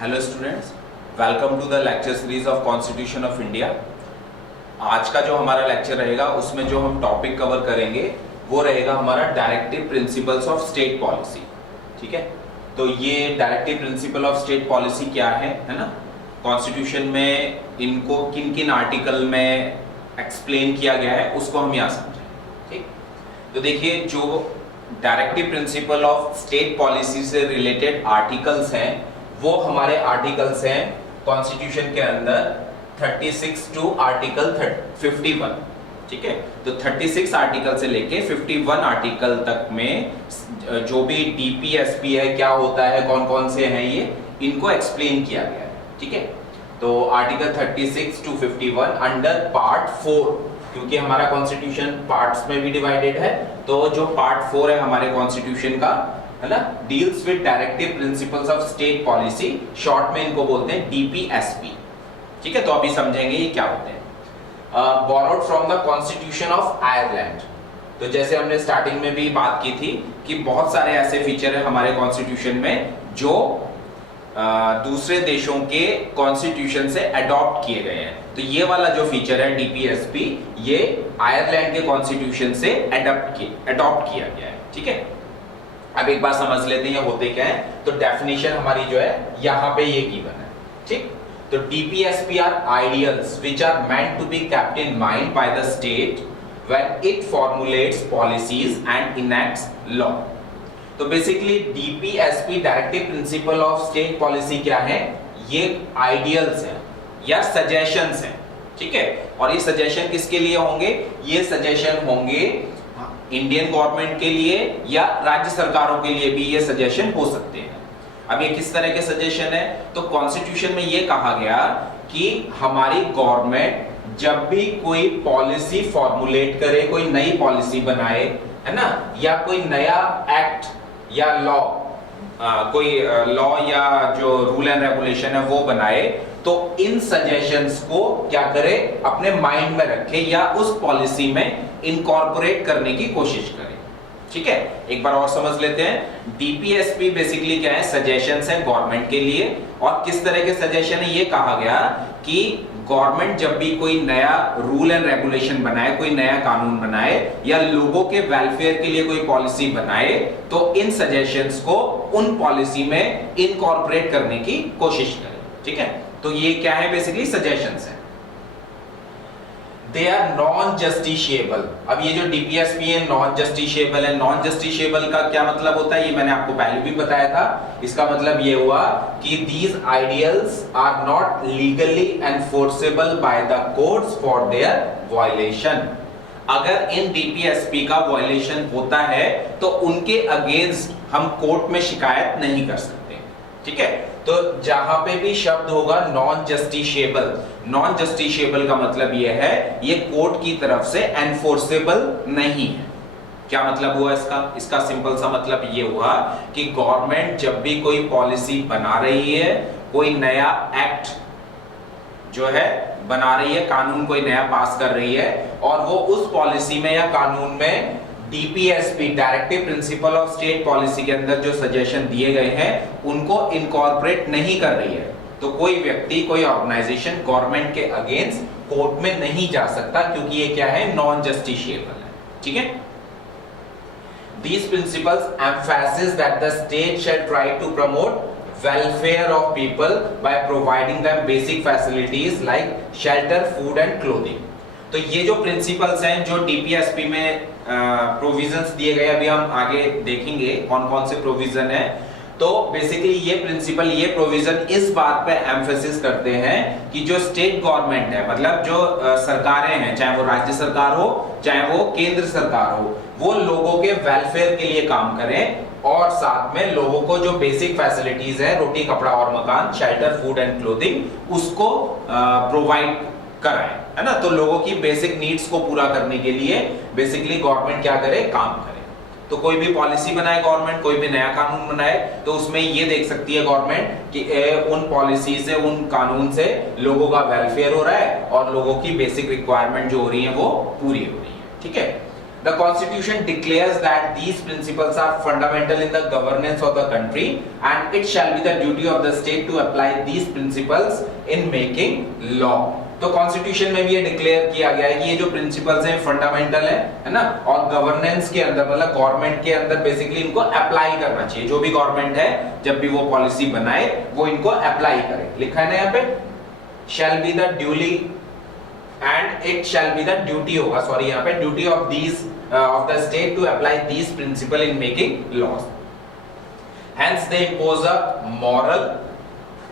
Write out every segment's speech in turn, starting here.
Hello students, welcome to the lecture series of constitution of India. आज का जो हमारा लेक्चर रहेगा उसमें जो हम टॉपिक कवर करेंगे वो रहेगा हमारा directive principles of state policy. ठीक है, तो ये directive principle of state policy क्या है ना, कॉन्स्टिट्यूशन में इनको किन किन आर्टिकल में एक्सप्लेन किया गया है उसको हम यहाँ समझें। ठीक, तो देखिए जो directive principle of state policy से रिलेटेड आर्टिकल्स हैं वो हमारे आर्टिकल्स हैं कॉन्स्टिट्यूशन के अंदर 36 टू आर्टिकल 51। ठीक है, तो 36 आर्टिकल से लेके 51 आर्टिकल तक में जो भी डीपीएसपी है, क्या होता है, कौन कौन से हैं, ये इनको एक्सप्लेन किया गया है। ठीक है, तो आर्टिकल 36 टू 51 अंडर पार्ट 4, क्योंकि हमारा कॉन्स्टिट्यूशन पार्ट्स में भी डिवाइडेड है, तो जो पार्ट 4 है हमारे कॉन्स्टिट्यूशन का, है ना, deals with directive principles of state policy, short में इनको बोलते हैं डीपीएसपी। ठीक है, तो अभी समझेंगे ये क्या होते हैं। Borrowed from the constitution of Ireland, तो जैसे हमने स्टार्टिंग में भी बात की थी कि बहुत सारे ऐसे फीचर है हमारे कॉन्स्टिट्यूशन में जो दूसरे देशों के कॉन्स्टिट्यूशन से अडॉप्ट किए गए हैं। तो ये वाला जो फीचर है डीपीएसपी, ये आयरलैंड के कॉन्स्टिट्यूशन से अडॉप्ट किया गया है। ठीक है, अब एक बार समझ लेते हैं ये होते क्या है। तो डेफिनेशन हमारी जो है यहाँ पे ये गिवन है। ठीक, तो DPSP are ideals which are meant to be kept in mind by the state when it formulates policies and enacts law. तो basically DPSP directive principle of state policy क्या है, ये आइडियल्स हैं या सजेशंस हैं। ठीक है, और ये सजेशन किसके लिए होंगे, ये सजेशन होंगे इंडियन गवर्नमेंट के लिए या राज्य सरकारों के लिए भी ये सजेशन हो सकते हैं। अब ये किस तरह के सजेशन है, तो कॉन्स्टिट्यूशन में ये कहा गया कि हमारी गवर्नमेंट जब भी कोई पॉलिसी फॉर्मुलेट करे, कोई नई पॉलिसी बनाए, है ना, या कोई नया एक्ट या लॉ, कोई लॉ या जो रूल एंड रेगुलेशन है वो बनाए, तो इन सजेशंस को क्या करे, अपने माइंड में रखे या उस पॉलिसी में इनकॉर्पोरेट करने की कोशिश करें। ठीक है, एक बार और समझ लेते हैं। डीपीएसपी बेसिकली क्या है, सजेशंस है गवर्नमेंट के लिए। और किस तरह के सजेशन है, ये कहा गया कि गवर्नमेंट जब भी कोई नया रूल एंड रेगुलेशन बनाए, कोई नया कानून बनाए या लोगों के वेलफेयर के लिए कोई पॉलिसी बनाए, तो इन सजेशंस को उन पॉलिसी में इनकॉर्पोरेट करने की कोशिश करें। ठीक है, तो ये क्या है, बेसिकली सजेशंस है। They are non justiciable. अब ये जो डीपीएसपी है नॉन जस्टिशिएबल है। नॉन जस्टिशिएबल का क्या मतलब होता है, ये मैंने आपको पहले भी बताया था। इसका मतलब ये हुआ कि these ideals are not legally enforceable by the courts for their violation. अगर इन डीपीएसपी का वायलेशन होता है तो उनके अगेंस्ट हम कोर्ट में शिकायत नहीं कर सकते। ठीक है, तो जहां पे भी शब्द होगा नॉन जस्टिशिएबल, नॉन जस्टिशिएबल का मतलब यह है ये कोर्ट की तरफ से एनफोर्सेबल नहीं है। क्या मतलब हुआ इसका सिंपल सा मतलब ये हुआ कि गवर्नमेंट जब भी कोई पॉलिसी बना रही है, कोई नया एक्ट जो है बना रही है, कानून कोई नया पास कर रही है, और वो उस पॉलिसी में या कानून में DPSP directive principle of state policy के अंदर जो सजेशन दिए गए हैं उनको इनकॉर्पोरेट नहीं कर रही है, तो कोई व्यक्ति, कोई ऑर्गेनाइजेशन गवर्नमेंट के अगेंस्ट कोर्ट में नहीं जा सकता, क्योंकि ये क्या है, नॉन जस्टिशिएबल है। ठीक है, these principles emphasize that the state shall try to promote welfare of people by providing them basic facilities like shelter, food and clothing। तो ये जो प्रिंसिपल्स हैं जो डीपीएसपी में प्रोविजंस दिए गए, अभी हम आगे देखेंगे कौन कौन से प्रोविजन है। तो बेसिकली ये प्रिंसिपल, ये प्रोविजन इस बात पे एम्फेसिस करते हैं कि जो स्टेट गवर्नमेंट है, मतलब जो सरकारें हैं, चाहे वो राज्य सरकार हो चाहे वो केंद्र सरकार हो, वो लोगों के वेलफेयर के लिए काम करें और साथ में लोगों को जो बेसिक फैसिलिटीज है, रोटी कपड़ा और मकान, शेल्टर, फूड एंड क्लोथिंग, उसको प्रोवाइड कराएं, है ना। तो लोगों की बेसिक नीड्स को पूरा करने के लिए बेसिकली गवर्नमेंट क्या करे, काम करे। तो कोई भी पॉलिसी बनाए गवर्नमेंट, कोई भी नया कानून बनाए, तो उसमें ये देख सकती है गवर्नमेंट कि उन पॉलिसी से, उन कानून से लोगों का वेलफेयर हो रहा है और लोगों की बेसिक रिक्वायरमेंट जो हो रही है वो पूरी हो रही है। ठीक है, The Constitution declares that these principles are fundamental in the governance of the country and it shall be the duty of the state to apply these principles in making law. तो कॉन्स्टिट्यूशन में भी ये declare किया गया है कि ये जो प्रिंसिपल्स हैं फंडामेंटल है ना, और गवर्नेंस के अंदर मतलब गवर्नमेंट के अंदर बेसिकली इनको अप्लाई करना चाहिए। जो भी गवर्नमेंट है जब भी वो पॉलिसी बनाए वो इनको अप्लाई करे। लिखा है ना यहाँ पे, shall be the duly and it shall be the duty होगा, सॉरी यहाँ पे duty of these of the state to apply these principle in making laws. Hence they impose a moral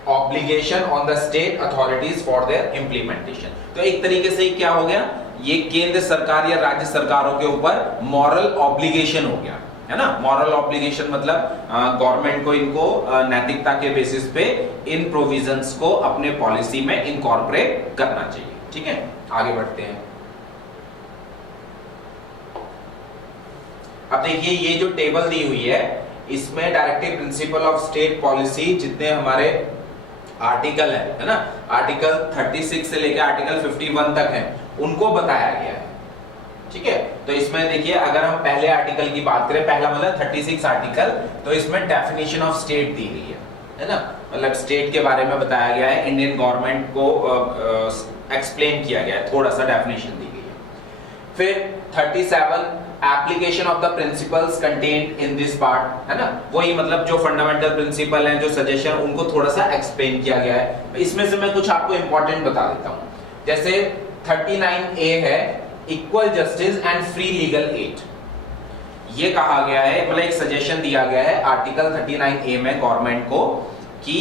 obligation on the state authorities for their implementation. तो एक तरीके से क्या हो गया, ये केंद्र सरकार या राज्य सरकारों के ऊपर मॉरल ऑब्लिगेशन हो गया है ना। मॉरल ऑब्लिगेशन मतलब गवर्नमेंट को इनको नैतिकता के बेसिस पे इन प्रोविजंस को अपने पॉलिसी में इनकॉर्पोरेट करना चाहिए। ठीक है, आगे बढ़ते हैं। अब देखिए ये जो टेबल दी हुई है इसमें directive principle of state policy जितने हमारे आर्टिकल है ना, आर्टिकल 36 से लेकर आर्टिकल 51 तक है, उनको बताया गया है। ठीक है, तो इसमें देखिए अगर हम पहले आर्टिकल की बात करें, पहला मतलब 36 आर्टिकल, तो इसमें डेफिनेशन ऑफ स्टेट दी गई है ना, मतलब स्टेट के बारे में बताया गया है, इंडियन गवर्नमेंट को एक्सप्लेन किया गया है, थोड़ा सा डेफिनेशन दी गई है। फिर 37 application of the principles contained in this part है ना, वही मतलब जो फंडामेंटल प्रिंसिपल हैं, जो सजेशन, उनको थोड़ा सा एक्सप्लेन किया गया है। इसमें से मैं कुछ आपको इंपॉर्टेंट बता देता हूं। जैसे 39A है equal justice and free legal aid, ये कहा गया है, मतलब एक सजेशन दिया गया है आर्टिकल 39A में गवर्नमेंट को कि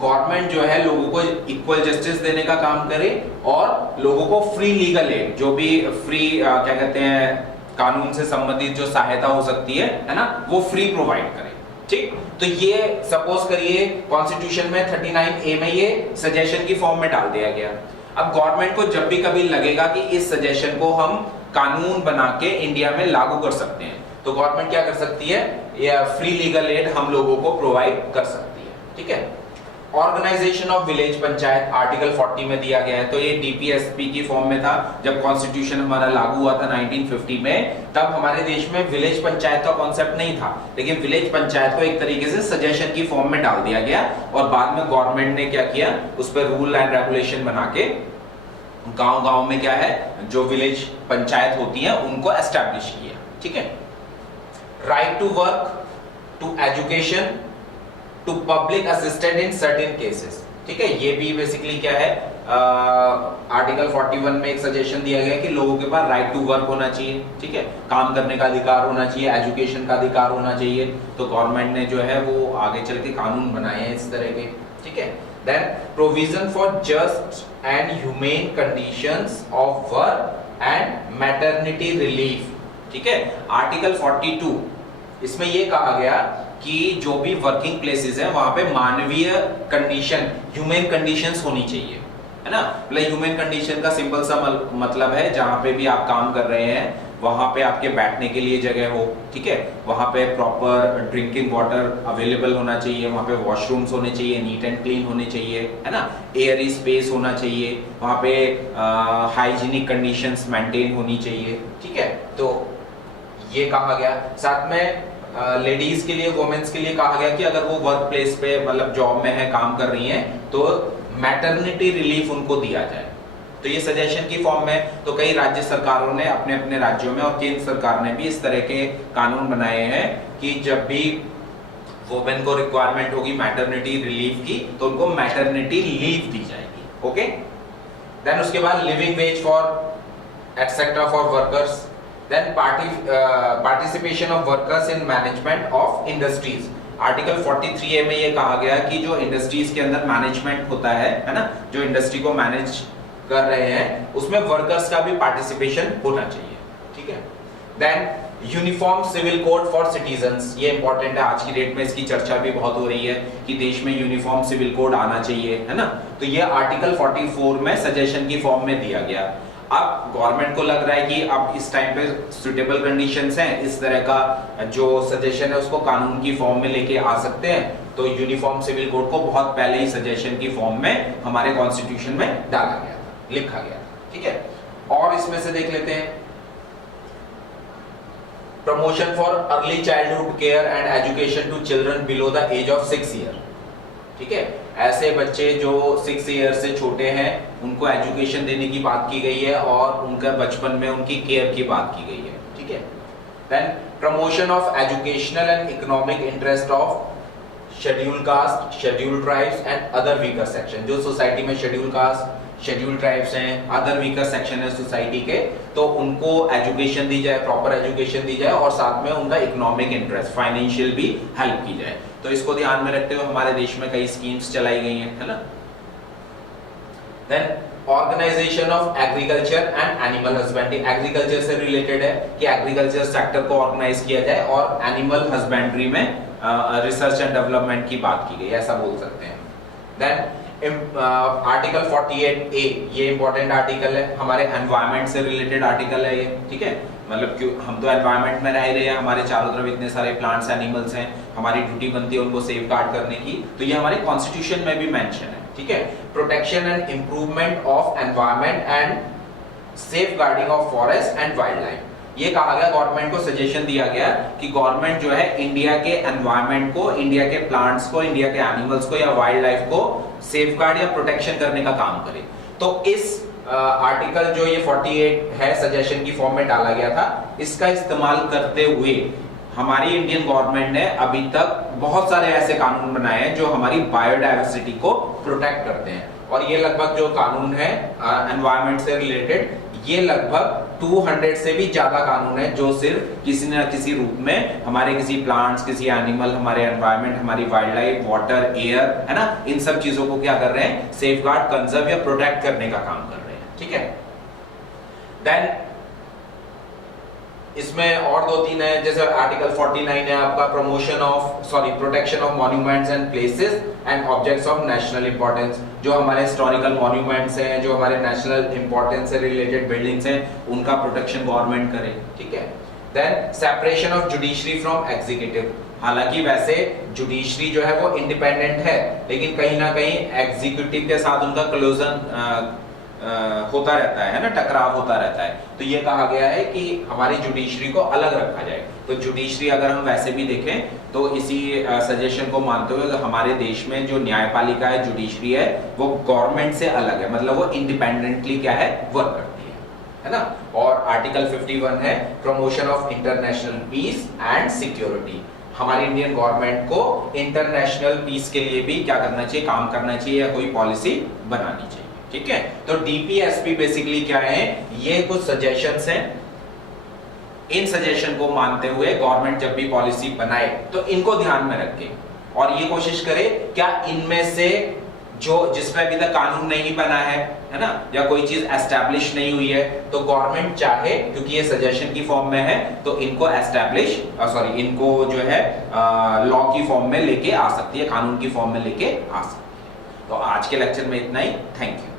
गवर्नमेंट जो है लोगों को इक्वल जस्टिस देने का काम करे और लोगों को फ्री लीगल एड, जो भी फ्री क्या कहते हैं कानून से संबंधित जो सहायता हो सकती है ना, वो फ्री प्रोवाइड करे। ठीक, तो ये सपोज करिए कॉन्स्टिट्यूशन में 39A में ये सजेशन की फॉर्म में डाल दिया गया। अब गवर्नमेंट को जब भी कभी लगेगा कि इस सजेशन को हम कानून बना के इंडिया में लागू कर सकते हैं, तो गवर्नमेंट क्या कर सकती है, या फ्री लीगल एड हम लोगों को प्रोवाइड कर सकती है। ठीक है, organisation of village panchayat article 40 में दिया गया है, तो ये डीपीएसपी की फॉर्म में था। जब कॉन्स्टिट्यूशन हमारा लागू हुआ था 1950 में, तब हमारे देश में विलेज पंचायत का कॉन्सेप्ट नहीं था, लेकिन विलेज पंचायत को एक तरीके से सजेशन की फॉर्म में डाल दिया गया और बाद में गवर्नमेंट ने क्या किया, उस पर रूल एंड रेगुलेशन बना के गांव-गांव में क्या है जो विलेज पंचायत होती है उनको एस्टैब्लिश किया। ठीक है, right to work, to education, to public assistant in certain cases. ठीक है, ये भी बेसिकली क्या है, आर्टिकल 41 में एक सजेशन दिया गया कि लोगों के पास राइट टू वर्क होना चाहिए। ठीक है, काम करने का अधिकार होना चाहिए, एजुकेशन का अधिकार होना चाहिए, तो गवर्नमेंट ने जो है वो आगे चल के कानून बनाए हैं इस तरह के। ठीक है, then provision for just and humane conditions of work and maternity relief. ठीक है, आर्टिकल 42 इसमें ये कहा गया कि जो भी वर्किंग प्लेसेस हैं वहां पे मानवीय कंडीशन, ह्यूमन कंडीशंस होनी चाहिए, है ना। मतलब ह्यूमन कंडीशन का सिंपल सा मतलब है जहां पे भी आप काम कर रहे हैं वहां पे आपके बैठने के लिए जगह हो। ठीक है, वहां पे प्रॉपर ड्रिंकिंग वाटर अवेलेबल होना चाहिए, वहां पे वॉशरूम्स होने चाहिए, नीट एंड क्लीन होने चाहिए, है ना, एयरी स्पेस होना चाहिए, वहां पे हाइजीनिक कंडीशंस मेंटेन होनी चाहिए। ठीक है, तो ये कहा गया। साथ में लेडीज के लिए, वुमेन्स के लिए कहा गया कि अगर वो वर्क प्लेस पे मतलब जॉब में है, काम कर रही हैं, तो मैटरनिटी रिलीफ उनको दिया जाए। तो ये सजेशन की फॉर्म में, तो कई राज्य सरकारों ने अपने अपने राज्यों में और केंद्र सरकार ने भी इस तरह के कानून बनाए हैं कि जब भी वुमेन को रिक्वायरमेंट होगी मैटरनिटी रिलीफ की, तो उनको मैटरनिटी लीव दी जाएगी। ओके, देन उसके बाद living ways for etcetera for workers, then participation of workers in management of industries। Article 43A में ये कहा गया कि जो इंडस्ट्रीज के अंदर मैनेजमेंट होता है ना, जो इंडस्ट्री को मैनेज कर रहे हैं उसमें वर्कर्स का भी पार्टिसिपेशन होना चाहिए। ठीक है, then uniform civil code for citizens, ये इंपॉर्टेंट है, आज की डेट में इसकी चर्चा भी बहुत हो रही है कि देश में यूनिफॉर्म सिविल कोड आना चाहिए, है ना। तो ये आर्टिकल 44 में सजेशन की फॉर्म में दिया गया। अब गवर्नमेंट को लग रहा है कि अब इस टाइम पे सुटेबल कंडीशंस हैं, इस तरह का जो सजेशन है उसको कानून की फॉर्म में लेके आ सकते हैं, तो यूनिफॉर्म सिविल कोड को बहुत पहले ही सजेशन की फॉर्म में हमारे कॉन्स्टिट्यूशन में डाला गया था, लिखा गया था। ठीक है, और इसमें से देख लेते हैं promotion for early childhood care and education to children below the age of 6 year. ठीक है, ऐसे बच्चे जो 6 ईयर से छोटे हैं उनको एजुकेशन देने की बात की गई है और उनका बचपन में उनकी केयर की बात की गई है। ठीक है, then promotion of educational and economic interest of schedule caste, schedule tribes and other weaker section. जो सोसाइटी में शेड्यूल कास्ट, शेड्यूल ट्राइब्स हैं, अदर वीकर सेक्शन है सोसाइटी के, तो उनको एजुकेशन दी जाए, प्रॉपर एजुकेशन दी जाए और साथ में उनका इकोनॉमिक इंटरेस्ट, फाइनेंशियल भी हेल्प की जाए। तो इसको ध्यान में रखते हुए हमारे देश में कई स्कीम्स चलाई गई हैं, है ना। Then organisation of agriculture and animal husbandry, agriculture से रिलेटेड है कि एग्रीकल्चर सेक्टर को ऑर्गेनाइज किया जाए और एनिमल हस्बेंड्री में रिसर्च एंड डेवलपमेंट की बात की गई, ऐसा बोल सकते हैं। देन आर्टिकल 48A, ये इंपॉर्टेंट आर्टिकल है, हमारे एनवायरनमेंट से रिलेटेड आर्टिकल है ये। ठीक है, मतलब क्यों हम तो एनवायरनमेंट में रह रहे हैं, हमारे चारों तरफ इतने सारे प्लांट्स एनिमल्स हैं, हमारी ड्यूटी बनती है उनको सेफ गार्ड करने की, तो ये हमारे कॉन्स्टिट्यूशन में भी मेंशन है। ठीक है, protection and improvement of environment and safeguarding of forest and wildlife. ये कहा गया, गवर्नमेंट को सजेशन दिया गया कि गवर्नमेंट जो है इंडिया के एनवायरनमेंट को, इंडिया के प्लांट्स को, इंडिया के एनिमल्स को या वाइल्ड लाइफ को सेफगार्ड या प्रोटेक्शन करने का काम करे। तो इस आर्टिकल जो ये 48 है सजेशन की फॉर्म में डाला गया था, इसका इस्तेमाल करते हुए हमारी इंडियन गवर्नमेंट ने अभी तक बहुत सारे ऐसे कानून बनाए हैं जो हमारी बायोडायवर्सिटी को प्रोटेक्ट करते हैं। और ये लगभग जो कानून है एनवायरनमेंट से रिलेटेड, ये लगभग 200 से भी ज्यादा कानून है जो सिर्फ किसी न किसी रूप में हमारे किसी प्लांट्स, किसी एनिमल, हमारे एनवायरनमेंट, हमारी वाइल्ड लाइफ, वाटर, एयर, है ना, इन सब चीजों को क्या कर रहे हैं, सेफगार्ड, कंजर्व या प्रोटेक्ट करने का काम कर रहे हैं। ठीक है, देन इसमें और 2-3 है, जैसे आर्टिकल 49 है आपका protection of monuments and places and objects of national importance. जो हमारे हिस्टोरिकल मॉन्यूमेंट्स हैं, जो हमारे नेशनल इंपॉर्टेंस से रिलेटेड बिल्डिंग्स हैं, उनका प्रोटेक्शन गवर्नमेंट करे। ठीक है, then separation of judiciary from executive. हालांकि वैसे जुडिशरी जो है वो इंडिपेंडेंट है, लेकिन कहीं ना कहीं एग्जीक्यूटिव के साथ उनका क्लोजन होता रहता है ना, टकराव होता रहता है। तो ये कहा गया है कि हमारी जुडिशरी को अलग रखा जाए। तो जुडिशरी अगर हम वैसे भी देखें तो इसी सजेशन को मानते हुए हमारे देश में जो न्यायपालिका है, जुडिशरी है, वो गवर्नमेंट से अलग है, मतलब वो इंडिपेंडेंटली क्या है, वर्क करती है ना। और आर्टिकल 51 है promotion of international peace and security. हमारी इंडियन गवर्नमेंट को इंटरनेशनल पीस के लिए भी क्या करना चाहिए, काम करना चाहिए या कोई पॉलिसी बनानी चाहिए। ठीक है, तो डीपीएसपी बेसिकली क्या है, ये कुछ सजेशंस हैं। इन सजेशन को मानते हुए गवर्नमेंट जब भी पॉलिसी बनाए तो इनको ध्यान में रखे और ये कोशिश करे क्या इनमें से जो जिसमें अभी तक कानून नहीं बना है ना, या कोई चीज एस्टैब्लिश नहीं हुई है, तो गवर्नमेंट चाहे, क्योंकि ये सजेशन की फॉर्म में है, तो इनको इनको जो है लॉ की फॉर्म में लेके आ सकती है, कानून की फॉर्म में लेके आ सकती है। तो आज के लेक्चर में इतना ही, थैंक यू।